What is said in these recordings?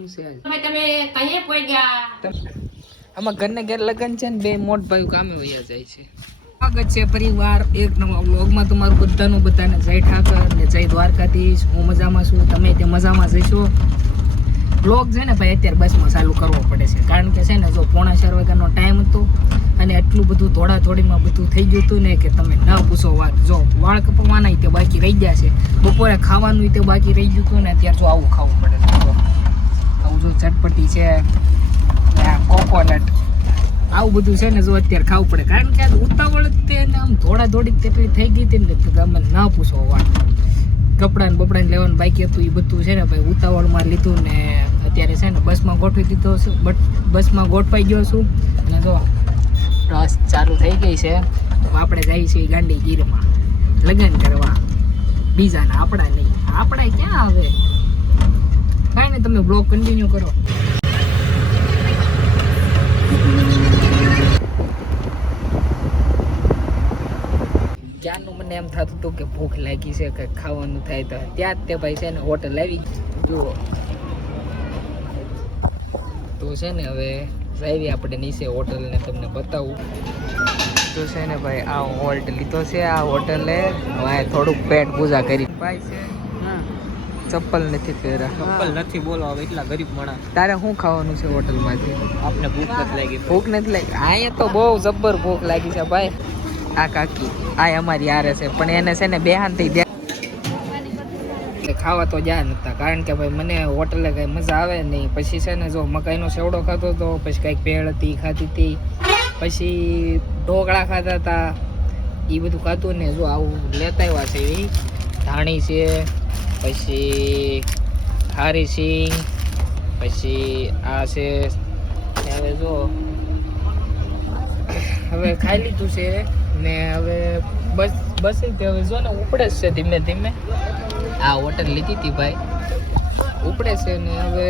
જવાનું છે આજ. તમે કઈએ કોઈ ગયા? આમાં ઘરને ઘેર લગન છે ને બે મોટ ભાઈ કામે વયા જાય છે. સ્વાગત છે પરિવાર એક નવા વ્લોગમાં તમારું બધાને જય ઠાકર ને જય દ્વારકાધીશ. હું મજામાં છું, તમે તે મજામાં જઈશો. વ્લોગ છે ને ભાઈ અત્યારે બસમાં ચાલુ કરવો પડે છે, કારણ કે છે ને જો 4:30 વાગ્યાનો ટાઈમ હતો અને એટલું બધું થોડીમાં બધું થઈ ગયું હતું ને કે તમે ન પૂછો વાત. જો વાળ કપવાના તે બાકી રહી ગયા છે, બપોરે ખાવાનું તે બાકી રહી ગયું હતું ને અત્યારે જો આવું ખાવું પડે છે. જો આવું જો ચટપટી છે, કોકોનટ, આવું બધું છે ને જો અત્યારે ખાવું પડે, કારણ કે ઉતાવળ તે આમ થોડી તેટલી થઈ ગઈ હતી ને તમે ના પૂછો વાત. કપડાં બપડાને લેવાનું બાકી હતું એ બધું છે ને ભાઈ ઉતાવળમાં લીધું ને અત્યારે છે ને બસમાં ગોઠવી દીધો છું. બસમાં ગોઠવાઈ ગયો છું અને જો બસ ચાલુ થઈ ગઈ છે. તો આપણે જઈએ છીએ ગાંધીગીરમાં લગ્ન કરવા, બીજાના, આપણા નહીં. આપણે ક્યાં આવે કાંઈ નહીં, તમે બ્લોગ કન્ટિન્યુ કરો. ક્યારનું મને એમ થતું હતું કે ભૂખ લાગી છે, કંઈક ખાવાનું થાય તો ત્યાં જ તે ભાઈ છે ને હોટલ આવી જુઓ. તો છે ને હવે આવી આપણે નીચે હોટલને તમને બતાવું. તો છે ને ભાઈ આ હોલ્ટ લીધો છે, આ હોટલે હવે થોડુંક પેટ પૂજા કરી. ભાઈ છે ચપ્પલ નથી પહેર્યા. ચપ્પલ નથી, બોલો હવે એટલા ગરીબ માણસ. તારે શું ખાવાનું છે હોટલમાંથી? આપને ભૂખ નથી લાગી. ભૂખ નથી લાગી? અહીંયા તો બહુ જબ્બર ભૂખ લાગી છે ભાઈ. આ કાકી આ અમારી યારે છે, પણ એને છે ને બેહાનથી ખાવા તો જ્યાં નતા, કારણ કે ભાઈ મને હોટલે કઈ મજા આવે નહીં. પછી છે ને જો મકાઈનો સેવડો ખાતો હતો, પછી કંઈક ભેળ હતી ખાતી હતી, પછી ઢોકળા ખાતા હતા, એ બધું ખાતું ને જો આવું લેતા આવ્યા છે. એ ધાણી છે, પછી ખારી સિંગ, પછી આ છે. હવે જો હવે ખાઈ લીધું છે ને હવે બસ હવે જો ને ઉપડે જ છે ધીમે ધીમે. આ હોટલ લીધી હતી ભાઈ, ઉપડે છે ને હવે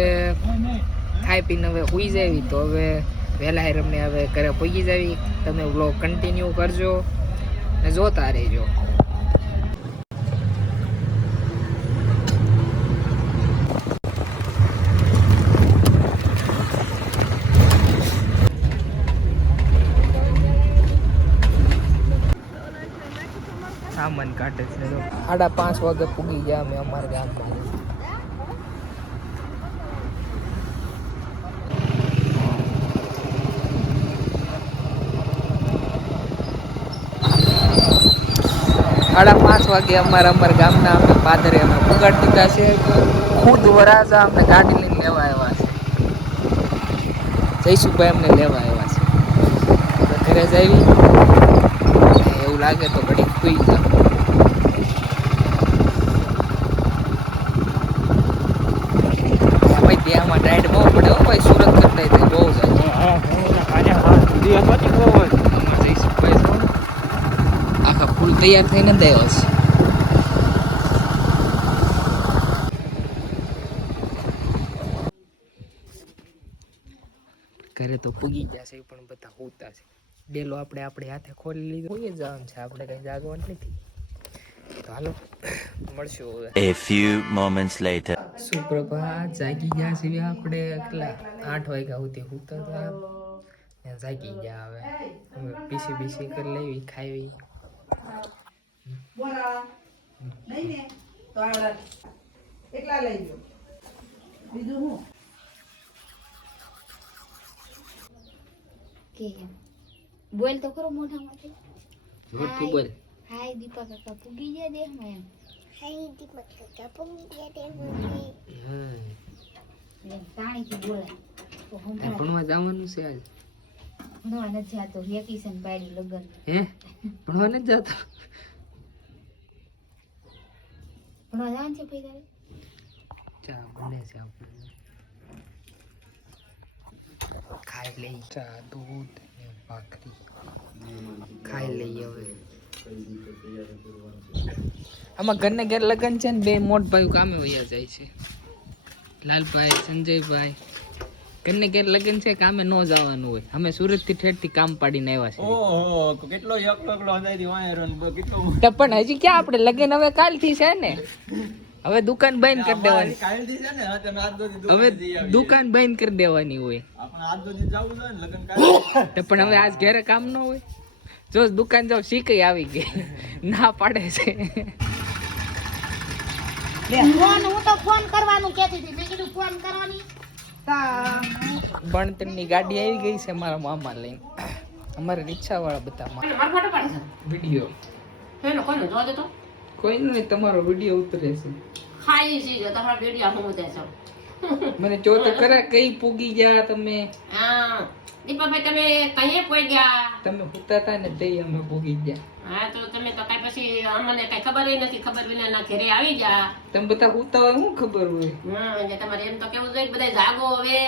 ખાઈ પીને હવે સૂઈ જાવી. તો હવે વહેલા અમને હવે ઘરે પહોંચી જાવી. તમે વ્લોગ કન્ટિન્યુ કરજો ને જોતા રહેજો. સામાન કાઢે છે. 5:30 વાગે પૂગી ગયા અમે અમારા ગામમાં. સાડા 5 વાગે અમારા ગામના અમે પાદરે અમે પુગાડી દીધા છે. ખુદ વરાજા અમને ગાડી લઈને લેવા આવ્યા છે. જયસુભાઈ અમને લેવા આવ્યા છે. ઘરે જઈ એવું લાગે તો ઘડી સુઈ જાવ. ભાઈ ત્યાંમાં ટાઈડ બહુ પડે હો ભાઈ, સુરત કરતા બહુ જાય. આખા ફૂલ તૈયાર થઈને જ આવ્યો છે. ઘરે તો પૂગી જશે પણ બધા હોતા છે. ડેલો આપણે હાથે ખોલી લીધો, કોઈ જવાનું છે, આપણે કઈ જાગવાનું નથી. તો હાલો મળશું હવે. A few moments later. સુપ્રભાત, જાગી ગયા છીએ આપણે. કેટલા 8 વાગ્યા સુધી હોતા હતા, જાગી ગયા. હવે પીસી કરી લેવી, ખાવી. બોલ તો ખરો મોઢામાંથી. મોટું બોલ. હાય દીપક કાકા પૂગી ગયા દેહમાં એમ. હાય દીપક કાકા પૂગી ગયા દેહમાં. પાણીથી બોલાય તો ભણવા જવાનું છે આજ? ભણવા નથી જતો, વેકેશન પાડી લગન. હે ભણવા નથી જતો? ભણવા જવાનું છે ભાઈ તારે? ચા બને છે, આપણે ખાઈ લઈ. ચા, દૂધ ને ભાખરી ખાઈ લઈએ હવે. આમાં ઘરને ઘેર લગન છે ને બે મોટ ભાઈ કામે વયા જાય છે. લાલભાઈ, સંજયભાઈ, ઘરને ઘેર લગન છે, કામે ન જવાનું હોય. અમે સુરત થી ઠેઠ થી કામ પાડીને આવ્યા છે. ઓહો કેટલો એકલો અંદાજી વાયરો કેટલો. પણ હજી ક્યાં આપણે લગન હવે કાલથી છે ને. હવે દુકાન બંધ કરી દેવાની. કાયલથી છે ને તમે આજ સુધી હવે દુકાન બંધ કરી દેવાની હોય. આપણે આજ સુધી જાવું છે ને લગન કાઢી. તો પણ હવે આજ ઘરે કામ ન હોય. જો દુકાન જાવ શીખઈ આવી ગઈ. ના પાડે છે. ફોન હું તો ફોન કરવાનું કહેતી હતી મેં કીધું ફોન કરવાની ભણતરની ગાડી આવી ગઈ છે મારા મામા લઈને. અમારે રિક્ષા વાળા બધા વિડીયો કોઈ નહીં તમારો વિડીયો ઉતરે છે. મને જો તો ખરા કઈ પૂગી ગયા તમે. દીપાભાઈ તમે કઈ પોઈ ગયા? તમે પૂતા હતા ને તે અમે પૂગી ગયા. હા તો તમે તો કઈ પછી અમને કઈ ખબર નથી, ખબર વિના ઘરે આવી ગયા. તમે બધા પૂતા હોય શું ખબર હોય. એટલે તમારે એમ તો કેવું જોઈએ બધા જાગો હવે.